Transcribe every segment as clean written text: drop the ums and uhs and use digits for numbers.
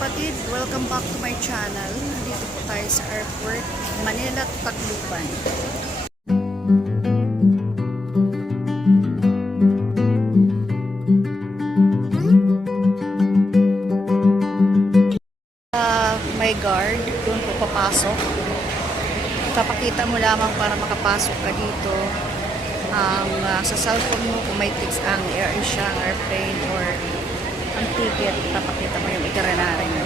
kapatid, welcome back to my channel. Nandito po tayo sa airport, Manila, Tacloban. May guard, doon po papasok. Papakita mo lamang para makapasok ka dito. Sa cellphone mo, kung may tics ang Air Asia, airplane, or ang ticket, papakita mo yung itinerary mo.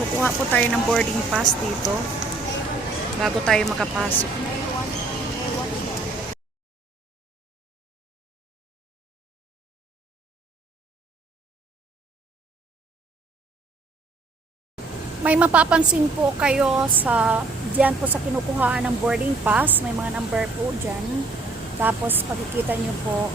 Kukuha po tayo ng boarding pass dito bago tayo makapasok. May mapapansin po kayo diyan po sa kinukuhaan ng boarding pass, may mga number po diyan. Tapos pagkikita niyo po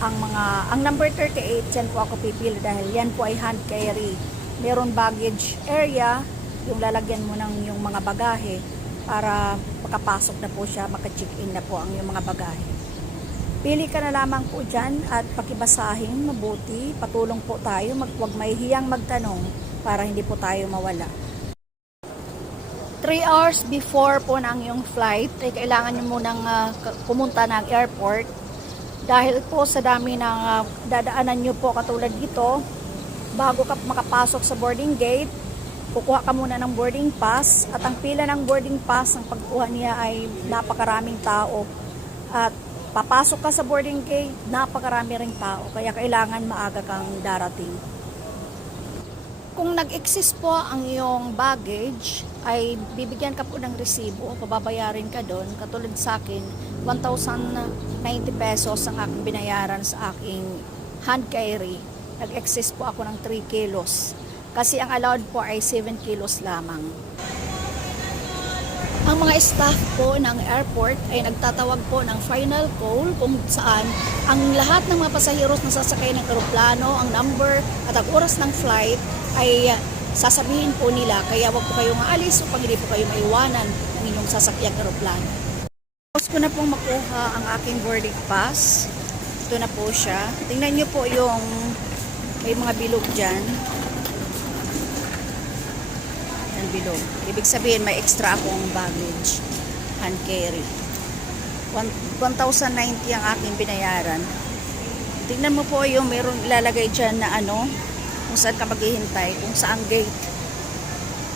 ang number 38, dyan po ako pipili dahil yan po ay hand carry. Meron baggage area, yung lalagyan mo ng yung mga bagahe para makapasok na po siya, maka-check-in na po ang yung mga bagahe. Pili ka na lamang po dyan at pakibasahin mabuti, patulong po tayo, huwag mahihiyang magtanong para hindi po tayo mawala. 3 hours before po ng yung flight, ay kailangan nyo munang pumunta ng airport. Dahil po sa dami ng dadaanan nyo po katulad dito, bago ka makapasok sa boarding gate, kukuha ka muna ng boarding pass. At ang pila ng boarding pass, ang pagkuha niya ay napakaraming tao. At papasok ka sa boarding gate, napakarami ring tao. Kaya kailangan maaga kang darating. Kung nag-exist po ang iyong baggage, ay bibigyan ka po ng resibo, pababayarin ka doon. Katulad sa akin, 1,090 pesos ang aking binayaran sa aking hand carry. Nag-exist po ako ng 3 kilos. Kasi ang allowed po ay 7 kilos lamang. Ang mga staff po ng airport ay nagtatawag po ng final call kung saan ang lahat ng mga pasaheros na sasakay ng eroplano, ang number at ang oras ng flight ay sasabihin po nila, kaya wag po kayong aalis upang hindi po kayo maiwanan ng inyong sasakyang eroplano. Tapos ko na pong makuha ang aking boarding pass. Ito na po siya. Tingnan nyo po yung may mga bilog dyan. Yan, bilog. Ibig sabihin may extra akong baggage. Hand carry. 1,090 ang aking binayaran. Tingnan mo po yung mayroong ilalagay dyan na kung saan ka maghihintay, kung saan gate.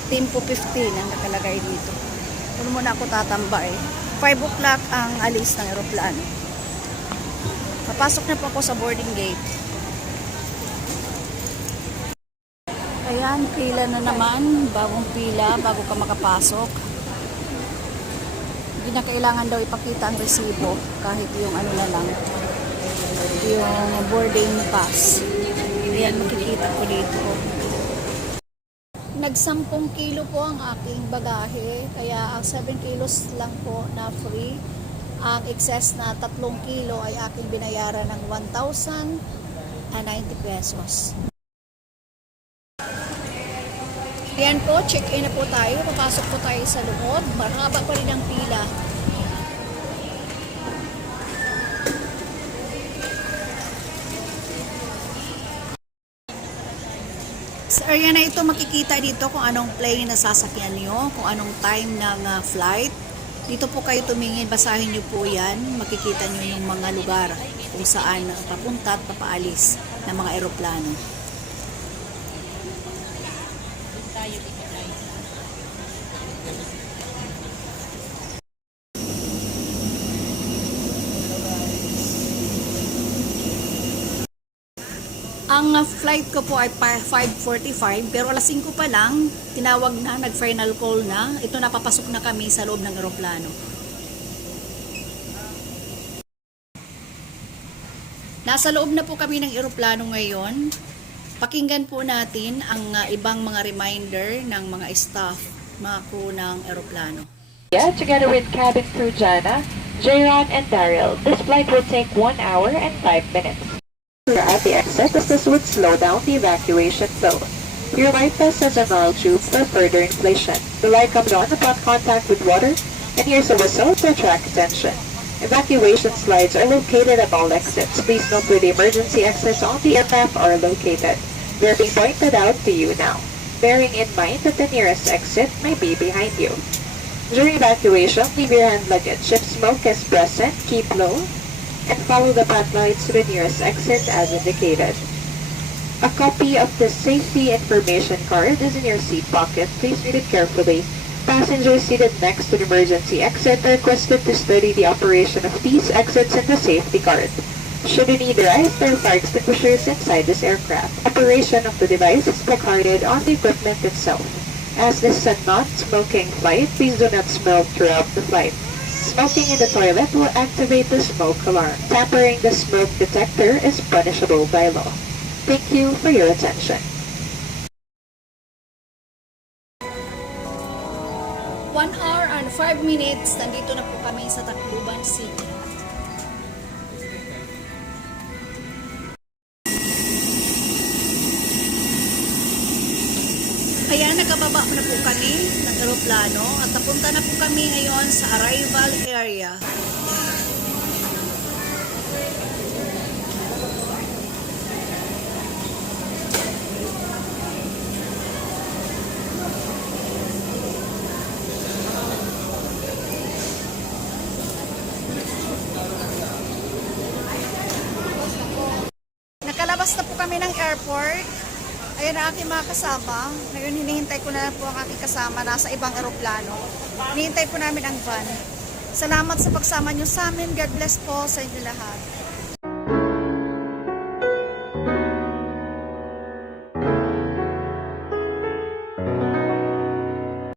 Tempo 15 ang nakalagay dito. Kung muna ako tatambay. 5 o'clock ang alis ng eroplano. Papasok na po ako sa boarding gate. Ayan, pila na naman. Bagong pila, bago ka makapasok. Hindi na kailangan daw ipakita ang resibo, kahit yung na lang, yung boarding pass. Ayan, makikita ko dito. Nag-10 kilo po ang aking bagahe, kaya ang 7 kilos lang po na free. Ang excess na 3 kilo ay aking binayaran ng 1,090 pesos. Ayan po, check-in na po tayo. Papasok po tayo sa loob. Mahaba pa rin ang pila. Sa area na ito, makikita dito kung anong plane na sasakyan nyo, kung anong time ng flight. Dito po kayo tumingin, basahin nyo po yan. Makikita nyo yung mga lugar kung saan papunta at papaalis ng mga eroplano. Ang flight ko po ay 5:45 pero alas 5 pa lang, tinawag na, nag-final call na. Ito, napapasok na kami sa loob ng eroplano. Nasa loob na po kami ng eroplano ngayon. Pakinggan po natin ang ibang mga reminder ng mga staff, mga crew ng eroplano. Yeah, together with cabin crew Jana, Jayron, and Daryl, this flight will take 1 hour and 5 minutes. At the exit, this would slow down the evacuation flow. Your light vest has a null tube for further inflation. The light comes on upon contact with water, and here's a whistle to attract attention. Evacuation slides are located at all exits. Please note where the emergency exits on the aircraft are located. They're being pointed out to you now, bearing in mind that the nearest exit may be behind you. During evacuation, leave your hand luggage. If smoke is present, keep low and follow the path lights to the nearest exit as indicated. A copy of the safety information card is in your seat pocket. Please read it carefully. Passengers seated next to the emergency exit are requested to study the operation of these exits and the safety card. Should you need a rise, there are fire extinguishers inside this aircraft. Operation of the device is placarded on the equipment itself. As this is a non-smoking flight, please do not smoke throughout the flight. Smoking in the toilet will activate the smoke alarm. Tampering the smoke detector is punishable by law. Thank you for your attention. 1 hour and 5 minutes, nandito na po kami sa Tacloban City. Kaya nakababa na po kami ng eroplano at napunta na po kami ngayon sa arrival area. Nakalabas na po kami ng airport. Ayan ang aking mga kasama. Ngayon hinihintay ko na lang po ang aking kasama nasa ibang eroplano. Hinihintay po namin ang van. Salamat sa pagsama nyo sa amin. God bless po sa inyo lahat.